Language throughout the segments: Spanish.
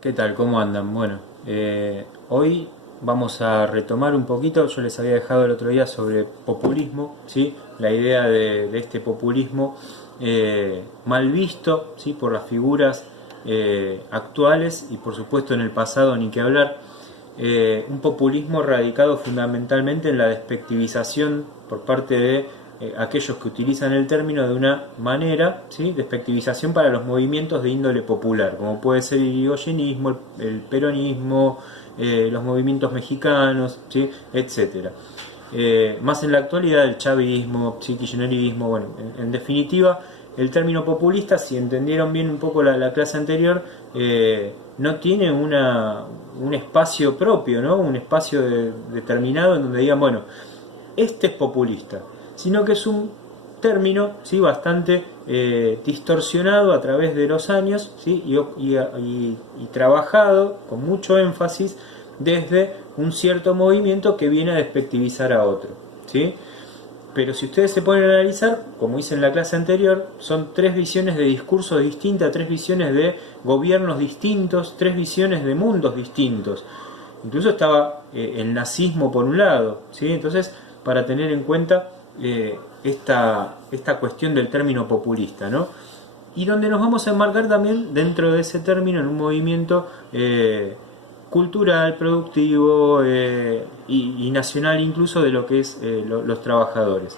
¿Qué tal? ¿Cómo andan? Bueno, hoy vamos a retomar un poquito, yo les había dejado el otro día sobre populismo, ¿sí? La idea de este populismo mal visto, ¿sí? Por las figuras actuales y por supuesto en el pasado ni que hablar. Un populismo radicado fundamentalmente en la despectivización por parte de aquellos que utilizan el término de una manera, ¿sí? Despectivización para los movimientos de índole popular, como puede ser el irigoyenismo, el peronismo, los movimientos mexicanos, ¿sí? Etcétera. Más en la actualidad el chavismo, ¿sí? Kirchnerismo, bueno, en definitiva el término populista, si entendieron bien un poco la clase anterior, no tiene un espacio propio, ¿no? Un espacio determinado en donde digan, bueno, este es populista, sino que es un término, ¿sí? Bastante distorsionado a través de los años, ¿sí? Y trabajado con mucho énfasis desde un cierto movimiento que viene a despectivizar a otro, ¿sí? Pero si ustedes se ponen a analizar, como hice en la clase anterior, son tres visiones de discursos distintas, tres visiones de gobiernos distintos, tres visiones de mundos distintos. Incluso estaba el nazismo por un lado, ¿sí? Entonces, para tener en cuenta esta cuestión del término populista, ¿no? Y donde nos vamos a enmarcar también dentro de ese término en un movimiento cultural, productivo y nacional incluso de lo que es los trabajadores.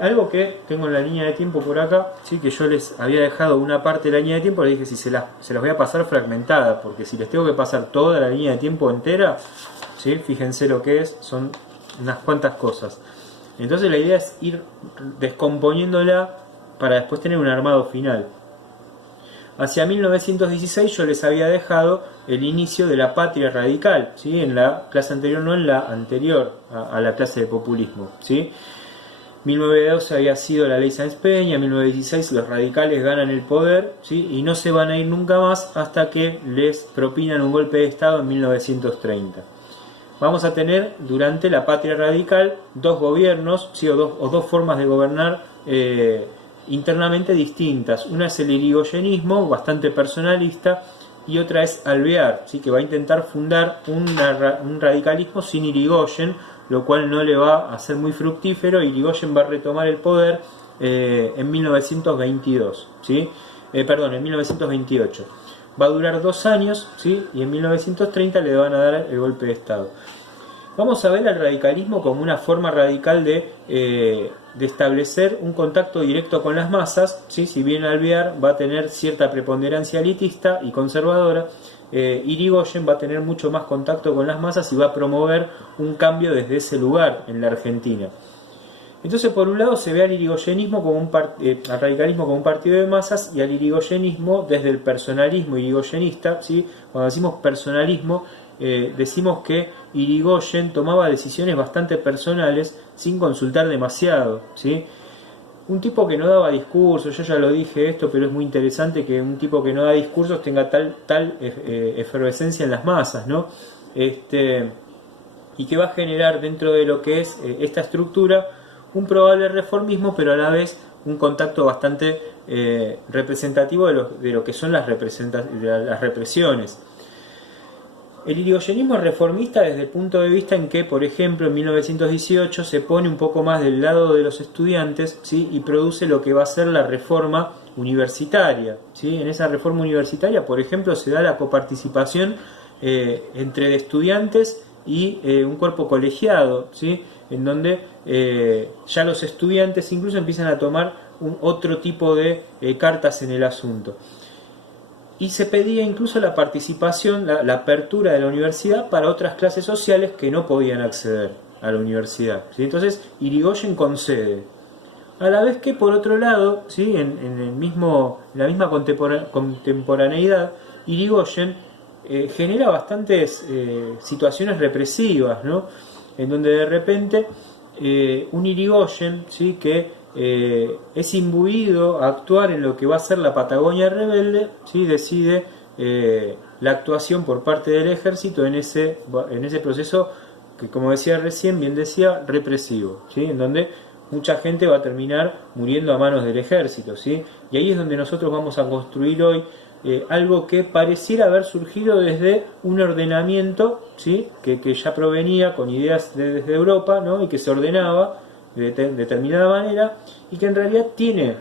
Algo que tengo en la línea de tiempo por acá, ¿sí? Que yo les había dejado una parte de la línea de tiempo, les dije si se las voy a pasar fragmentada, porque si les tengo que pasar toda la línea de tiempo entera, ¿sí? Fíjense lo que es, son unas cuantas cosas. Entonces la idea es ir descomponiéndola para después tener un armado final. Hacia 1916 yo les había dejado el inicio de la patria radical, ¿sí? En la clase anterior, no en la anterior a la clase de populismo, ¿sí? 1912 había sido la ley Sáenz Peña, 1916 los radicales ganan el poder, ¿sí? Y no se van a ir nunca más hasta que les propinan un golpe de Estado en 1930. Vamos a tener durante la patria radical dos gobiernos, ¿sí? o dos formas de gobernar internamente distintas. Una es el irigoyenismo, bastante personalista, y otra es Alvear, ¿sí? Que va a intentar fundar un radicalismo sin Irigoyen, lo cual no le va a ser muy fructífero. Irigoyen va a retomar el poder en 1922, ¿sí? En 1928. Va a durar 2 años, ¿sí? Y en 1930 le van a dar el golpe de Estado. Vamos a ver al radicalismo como una forma radical de establecer un contacto directo con las masas, ¿sí? Si bien Alvear va a tener cierta preponderancia elitista y conservadora, Irigoyen va a tener mucho más contacto con las masas y va a promover un cambio desde ese lugar en la Argentina. Entonces, por un lado se ve al irigoyenismo como al radicalismo como un partido de masas, y al irigoyenismo desde el personalismo irigoyenista, ¿sí? Cuando decimos personalismo, decimos que Irigoyen tomaba decisiones bastante personales sin consultar demasiado, ¿sí? Un tipo que no daba discursos, yo ya lo dije esto, pero es muy interesante que un tipo que no da discursos tenga tal efervescencia en las masas, ¿no? Y que va a generar dentro de lo que es esta estructura un probable reformismo, pero a la vez un contacto bastante representativo de lo que son las represiones. El irigoyenismo es reformista desde el punto de vista en que, por ejemplo, en 1918 se pone un poco más del lado de los estudiantes, ¿sí? Y produce lo que va a ser la reforma universitaria, ¿sí? En esa reforma universitaria, por ejemplo, se da la coparticipación entre estudiantes y un cuerpo colegiado, ¿sí? En donde ya los estudiantes incluso empiezan a tomar otro tipo de cartas en el asunto. Y se pedía incluso la participación, la apertura de la universidad para otras clases sociales que no podían acceder a la universidad, ¿sí? Entonces Irigoyen concede. A la vez que por otro lado, ¿sí? La misma contemporaneidad, Irigoyen genera bastantes situaciones represivas, ¿no? En donde de repente un Irigoyen, ¿sí? Que es imbuido a actuar en lo que va a ser la Patagonia rebelde, ¿sí? Decide la actuación por parte del ejército en ese proceso que, como decía recién, bien decía, represivo, ¿sí? En donde mucha gente va a terminar muriendo a manos del ejército, ¿sí? Y ahí es donde nosotros vamos a construir hoy algo que pareciera haber surgido desde un ordenamiento, ¿sí? que ya provenía con ideas desde Europa, ¿no? Y que se ordenaba de determinada manera y que en realidad tiene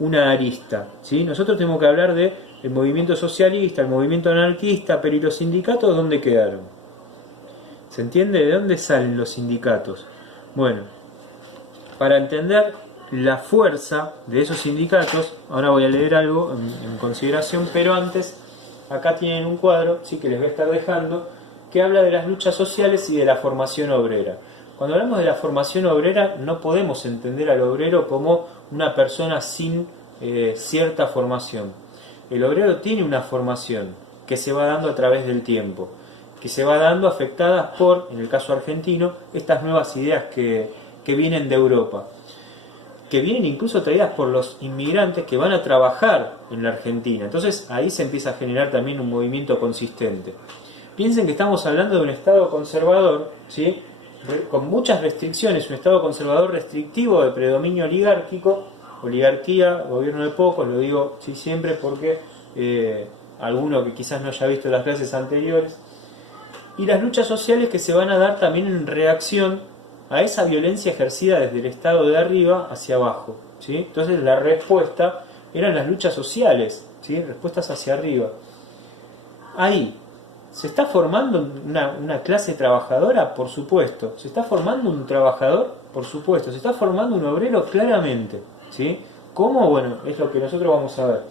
una arista, ¿sí? Nosotros tenemos que hablar de el movimiento socialista, el movimiento anarquista, pero ¿y los sindicatos dónde quedaron? ¿Se entiende de dónde salen los sindicatos? Bueno, para entender la fuerza de esos sindicatos, ahora voy a leer algo en consideración, pero antes, acá tienen un cuadro, sí, que les voy a estar dejando, que habla de las luchas sociales y de la formación obrera. Cuando hablamos de la formación obrera, no podemos entender al obrero como una persona sin cierta formación. El obrero tiene una formación que se va dando a través del tiempo, que se va dando afectadas por, en el caso argentino, estas nuevas ideas que vienen de Europa, que vienen incluso traídas por los inmigrantes que van a trabajar en la Argentina. Entonces ahí se empieza a generar también un movimiento consistente. Piensen que estamos hablando de un Estado conservador, ¿sí? Con muchas restricciones, un Estado conservador restrictivo de predominio oligárquico, oligarquía, gobierno de pocos, lo digo sí siempre porque alguno que quizás no haya visto las clases anteriores, y las luchas sociales que se van a dar también en reacción a esa violencia ejercida desde el Estado de arriba hacia abajo, ¿sí? Entonces la respuesta eran las luchas sociales, ¿sí? Respuestas hacia arriba. Ahí, ¿se está formando una clase trabajadora? Por supuesto. ¿Se está formando un trabajador? Por supuesto. ¿Se está formando un obrero? Claramente, ¿sí? ¿Cómo? Bueno, es lo que nosotros vamos a ver.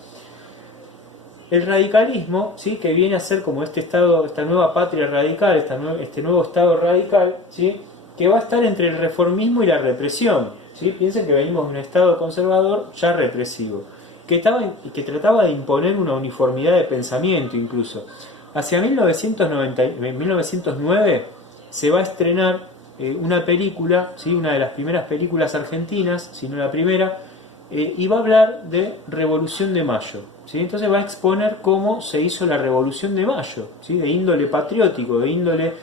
El radicalismo, ¿sí? Que viene a ser como este Estado, esta nueva patria radical, este nuevo Estado radical, ¿sí? Que va a estar entre el reformismo y la represión, ¿sí? Piensen que venimos de un Estado conservador ya represivo, que trataba de imponer una uniformidad de pensamiento incluso. Hacia 1909 se va a estrenar una película, ¿sí? Una de las primeras películas argentinas, si no la primera, y va a hablar de Revolución de Mayo, ¿sí? Entonces va a exponer cómo se hizo la Revolución de Mayo, ¿sí? De índole patriótico, de índole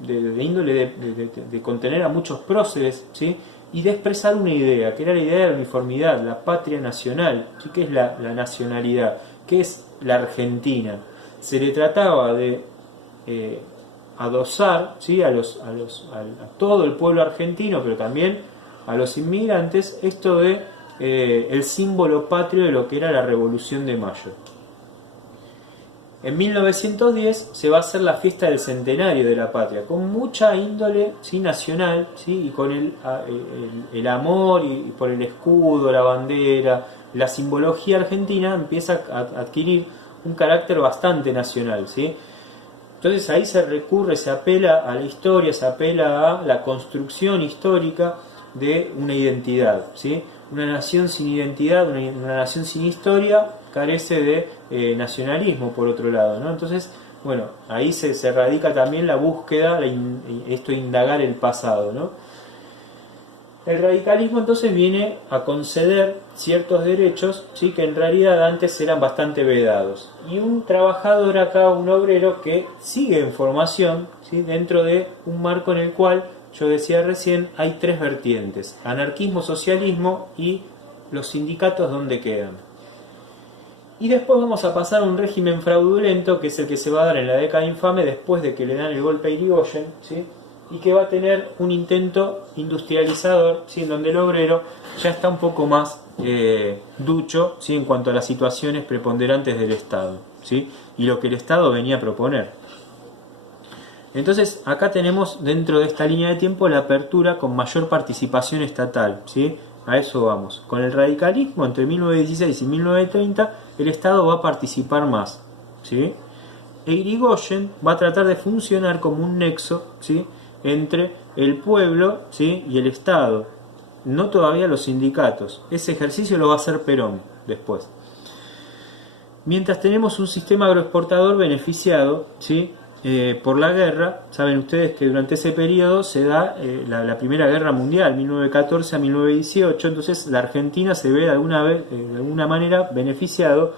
de contener a muchos próceres, ¿sí? Y de expresar una idea, que era la idea de la uniformidad, la patria nacional, ¿sí? ¿Qué es la nacionalidad? ¿Qué es la Argentina? Se le trataba de adosar, ¿sí? a todo el pueblo argentino, pero también a los inmigrantes, esto de el símbolo patrio de lo que era la Revolución de Mayo. En 1910 se va a hacer la fiesta del centenario de la patria, con mucha índole, ¿sí? Nacional, ¿sí? Y con el amor y por el escudo, la bandera, la simbología argentina empieza a adquirir un carácter bastante nacional, ¿sí? Entonces ahí se recurre, se apela a la historia, se apela a la construcción histórica de una identidad, ¿sí? Una nación sin identidad, una nación sin historia, carece de nacionalismo, por otro lado, ¿no? Entonces, bueno, ahí se radica también la búsqueda, esto de indagar el pasado, ¿no? El radicalismo entonces viene a conceder ciertos derechos, ¿sí? Que en realidad antes eran bastante vedados. Y un trabajador acá, un obrero que sigue en formación, ¿sí? Dentro de un marco en el cual, yo decía recién, hay tres vertientes: anarquismo, socialismo y los sindicatos, ¿dónde quedan? Y después vamos a pasar a un régimen fraudulento, que es el que se va a dar en la década infame después de que le dan el golpe a Irigoyen, ¿sí? Y que va a tener un intento industrializador, ¿sí? En donde el obrero ya está un poco más ducho, ¿sí? En cuanto a las situaciones preponderantes del Estado, ¿sí? Y lo que el Estado venía a proponer. Entonces acá tenemos dentro de esta línea de tiempo la apertura con mayor participación estatal, ¿sí? A eso vamos. Con el radicalismo entre 1916 y 1930 el Estado va a participar más, ¿sí? E Irigoyen va a tratar de funcionar como un nexo, ¿sí? Entre el pueblo, ¿sí? Y el Estado, no todavía los sindicatos. Ese ejercicio lo va a hacer Perón después. Mientras tenemos un sistema agroexportador beneficiado, ¿sí? Por la guerra. Saben ustedes que durante ese periodo se da la Primera Guerra Mundial, 1914 a 1918, entonces la Argentina se ve de alguna manera beneficiado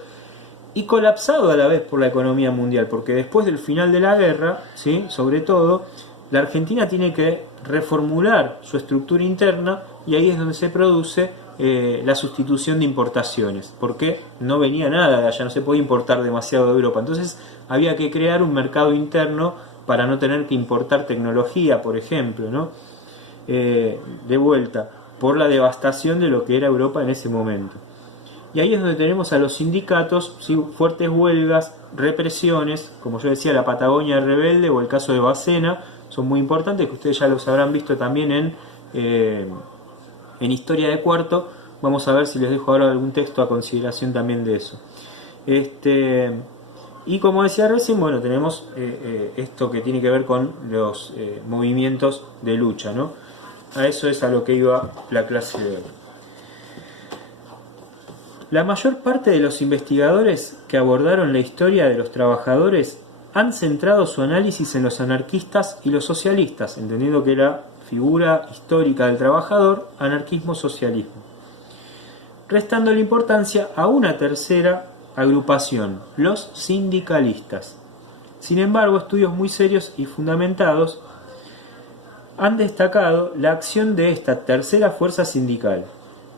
y colapsado a la vez por la economía mundial, porque después del final de la guerra, ¿sí? Sobre todo, la Argentina tiene que reformular su estructura interna y ahí es donde se produce la sustitución de importaciones, porque no venía nada de allá, no se podía importar demasiado de Europa. Entonces había que crear un mercado interno para no tener que importar tecnología, por ejemplo, ¿no? De vuelta, por la devastación de lo que era Europa en ese momento. Y ahí es donde tenemos a los sindicatos, ¿sí? Fuertes huelgas, represiones, como yo decía, la Patagonia Rebelde o el caso de Bacena, son muy importantes, que ustedes ya los habrán visto también en Historia de Cuarto. Vamos a ver si les dejo ahora algún texto a consideración también de eso. Y como decía recién, bueno, tenemos esto que tiene que ver con los movimientos de lucha, ¿no? A eso es a lo que iba la clase de hoy. La mayor parte de los investigadores que abordaron la historia de los trabajadores han centrado su análisis en los anarquistas y los socialistas, entendiendo que la figura histórica del trabajador, anarquismo-socialismo, restando la importancia a una tercera agrupación, los sindicalistas. Sin embargo, estudios muy serios y fundamentados han destacado la acción de esta tercera fuerza sindical.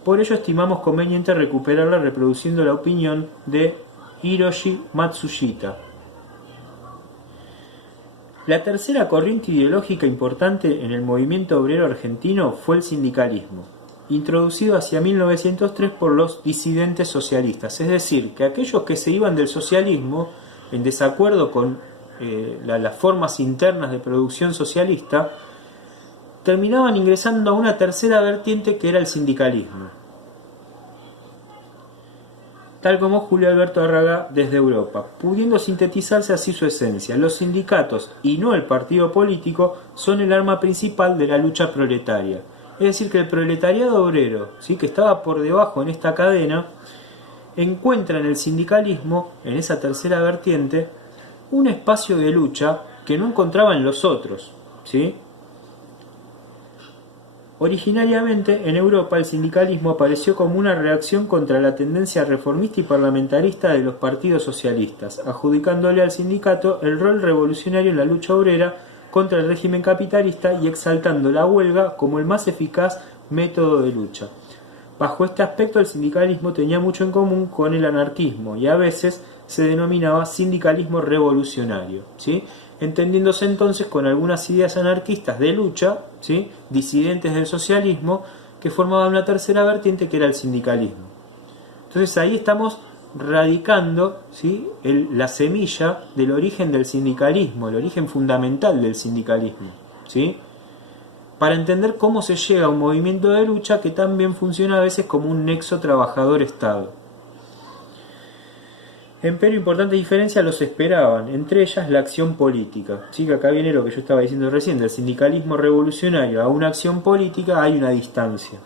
Por ello estimamos conveniente recuperarla reproduciendo la opinión de Hiroshi Matsushita. La tercera corriente ideológica importante en el movimiento obrero argentino fue el sindicalismo, introducido hacia 1903 por los disidentes socialistas, es decir, que aquellos que se iban del socialismo en desacuerdo con las formas internas de producción socialista, terminaban ingresando a una tercera vertiente que era el sindicalismo. Tal como Julio Alberto Arraga desde Europa, pudiendo sintetizarse así su esencia. Los sindicatos, y no el partido político, son el arma principal de la lucha proletaria. Es decir, que el proletariado obrero, ¿sí?, que estaba por debajo en esta cadena, encuentra en el sindicalismo, en esa tercera vertiente, un espacio de lucha que no encontraba en los otros, ¿sí? Originariamente, en Europa, el sindicalismo apareció como una reacción contra la tendencia reformista y parlamentarista de los partidos socialistas, adjudicándole al sindicato el rol revolucionario en la lucha obrera contra el régimen capitalista y exaltando la huelga como el más eficaz método de lucha. Bajo este aspecto, el sindicalismo tenía mucho en común con el anarquismo y a veces se denominaba sindicalismo revolucionario, ¿sí?, entendiéndose entonces con algunas ideas anarquistas de lucha, ¿sí?, disidentes del socialismo, que formaban una tercera vertiente que era el sindicalismo. Entonces ahí estamos radicando, ¿sí?, la semilla del origen del sindicalismo, el origen fundamental del sindicalismo, ¿sí?, para entender cómo se llega a un movimiento de lucha que también funciona a veces como un nexo trabajador-Estado. Pero importantes diferencias los esperaban, entre ellas la acción política. Sí, que acá viene lo que yo estaba diciendo recién, del sindicalismo revolucionario a una acción política hay una distancia.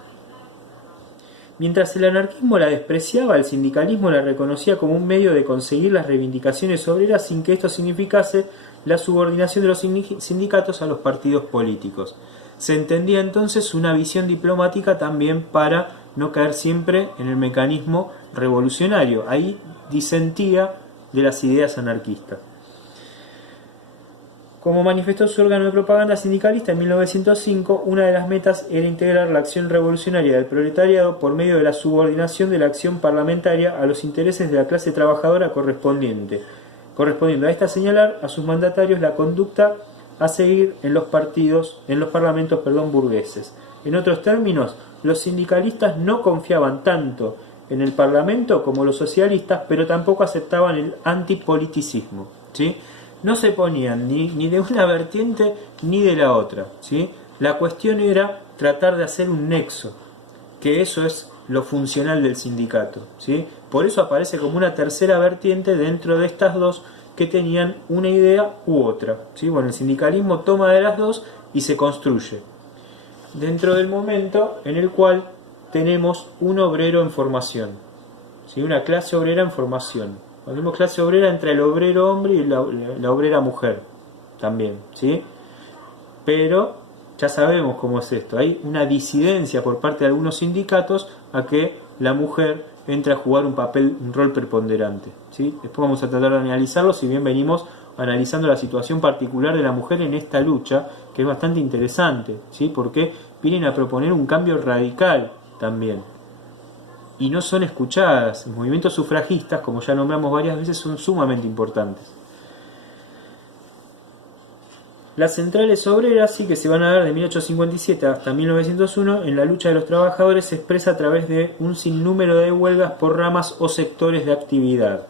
Mientras el anarquismo la despreciaba, el sindicalismo la reconocía como un medio de conseguir las reivindicaciones obreras sin que esto significase la subordinación de los sindicatos a los partidos políticos. Se entendía entonces una visión diplomática también para no caer siempre en el mecanismo revolucionario. Ahí disentía de las ideas anarquistas. Como manifestó su órgano de propaganda sindicalista en 1905, una de las metas era integrar la acción revolucionaria del proletariado por medio de la subordinación de la acción parlamentaria a los intereses de la clase trabajadora correspondiendo a esta señalar a sus mandatarios la conducta a seguir en los parlamentos burgueses. En otros términos, los sindicalistas no confiaban tanto en el Parlamento como los socialistas, pero tampoco aceptaban el antipoliticismo, ¿sí? No se ponían ni de una vertiente ni de la otra, ¿sí? La cuestión era tratar de hacer un nexo, que eso es lo funcional del sindicato, ¿sí? Por eso aparece como una tercera vertiente dentro de estas dos que tenían una idea u otra, ¿sí? Bueno, el sindicalismo toma de las dos y se construye dentro del momento en el cual tenemos un obrero en formación, ¿sí?, una clase obrera en formación. Cuando tenemos clase obrera entre el obrero hombre y la obrera mujer también, ¿sí? Pero ya sabemos cómo es esto. Hay una disidencia por parte de algunos sindicatos a que la mujer entre a jugar un rol preponderante, ¿sí? Después vamos a tratar de analizarlo, si bien venimos analizando la situación particular de la mujer en esta lucha, que es bastante interesante, ¿sí?, porque vienen a proponer un cambio radical también. y no son escuchadas. Los movimientos sufragistas, como ya nombramos varias veces, son sumamente importantes. Las centrales obreras, sí, que se van a dar de 1857 hasta 1901, en la lucha de los trabajadores se expresa a través de un sinnúmero de huelgas por ramas o sectores de actividad,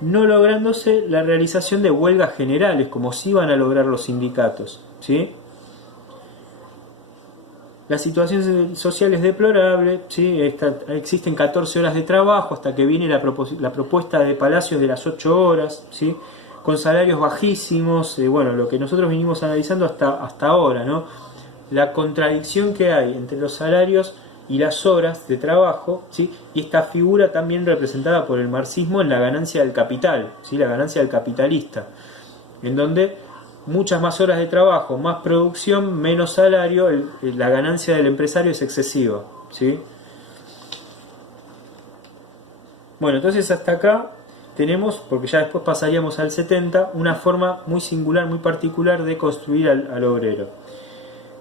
no lográndose la realización de huelgas generales, como sí van a lograr los sindicatos, ¿sí? La situación social es deplorable, ¿sí? Existen 14 horas de trabajo hasta que viene la propuesta de Palacios de las 8 horas, ¿sí? Con salarios bajísimos, bueno, lo que nosotros vinimos analizando hasta ahora, ¿no? La contradicción que hay entre los salarios y las horas de trabajo, ¿sí? Y esta figura también representada por el marxismo en la ganancia del capital, ¿sí? La ganancia del capitalista, en donde muchas más horas de trabajo, más producción, menos salario, la ganancia del empresario es excesiva, ¿sí? Bueno, entonces hasta acá tenemos, porque ya después pasaríamos al 70, una forma muy singular, muy particular de construir al obrero.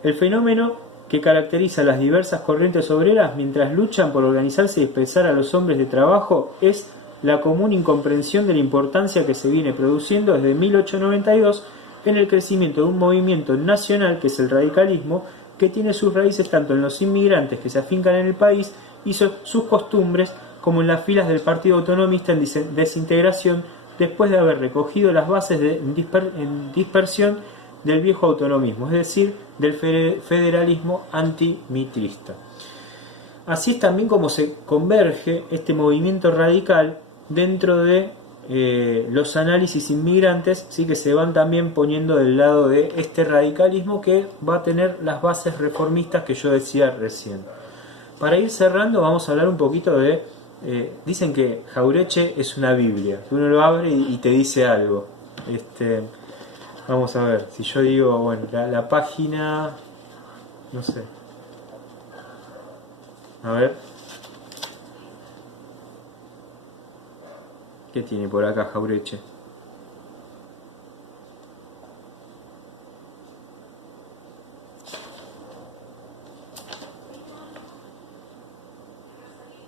El fenómeno que caracteriza a las diversas corrientes obreras mientras luchan por organizarse y expresar a los hombres de trabajo es la común incomprensión de la importancia que se viene produciendo desde 1892 en el crecimiento de un movimiento nacional que es el radicalismo, que tiene sus raíces tanto en los inmigrantes que se afincan en el país y sus costumbres, como en las filas del Partido Autonomista en desintegración después de haber recogido las bases en dispersión del viejo autonomismo, es decir, del federalismo antimitrista. Así es también como se converge este movimiento radical dentro de los análisis inmigrantes, ¿sí? Que se van también poniendo del lado de este radicalismo que va a tener las bases reformistas que yo decía recién. Para ir cerrando vamos a hablar un poquito de... dicen que Jauretche es una Biblia, que uno lo abre y te dice algo. Vamos a ver, si yo digo, bueno, la página, no sé, a ver, ¿qué tiene por acá Jauretche?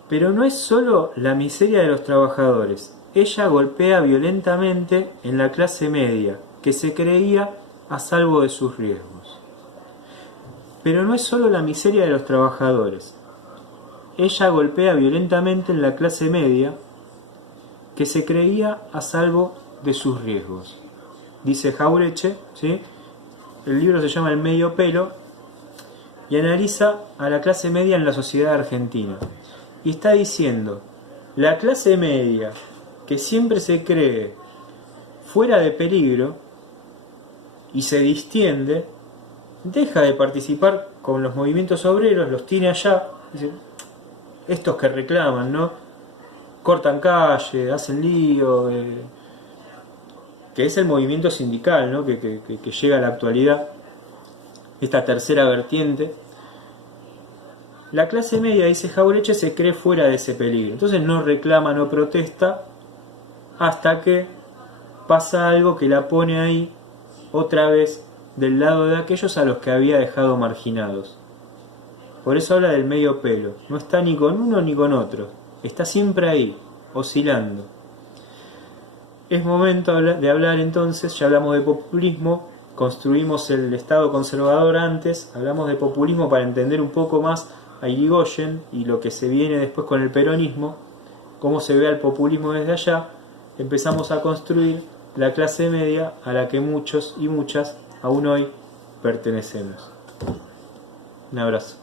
Pero no es solo la miseria de los trabajadores. Ella golpea violentamente en la clase media, que se creía a salvo de sus riesgos. Pero no es solo la miseria de los trabajadores. Ella golpea violentamente en la clase media, que se creía a salvo de sus riesgos. Dice Jauretche, ¿sí? El libro se llama El medio pelo y analiza a la clase media en la sociedad argentina. Y está diciendo, la clase media, que siempre se cree fuera de peligro y se distiende, deja de participar con los movimientos obreros, los tiene allá, dice, estos que reclaman, ¿no? Cortan calle, hacen lío, que es el movimiento sindical, ¿no? que llega a la actualidad, esta tercera vertiente. La clase media, dice Jauretche, se cree fuera de ese peligro. Entonces no reclama, no protesta, hasta que pasa algo que la pone ahí otra vez del lado de aquellos a los que había dejado marginados. Por eso habla del medio pelo. No está ni con uno ni con otro. Está siempre ahí, oscilando. Es momento de hablar entonces, ya hablamos de populismo, construimos el Estado conservador antes, hablamos de populismo para entender un poco más a Irigoyen y lo que se viene después con el peronismo, cómo se ve al populismo desde allá. Empezamos a construir la clase media a la que muchos y muchas aún hoy pertenecemos. Un abrazo.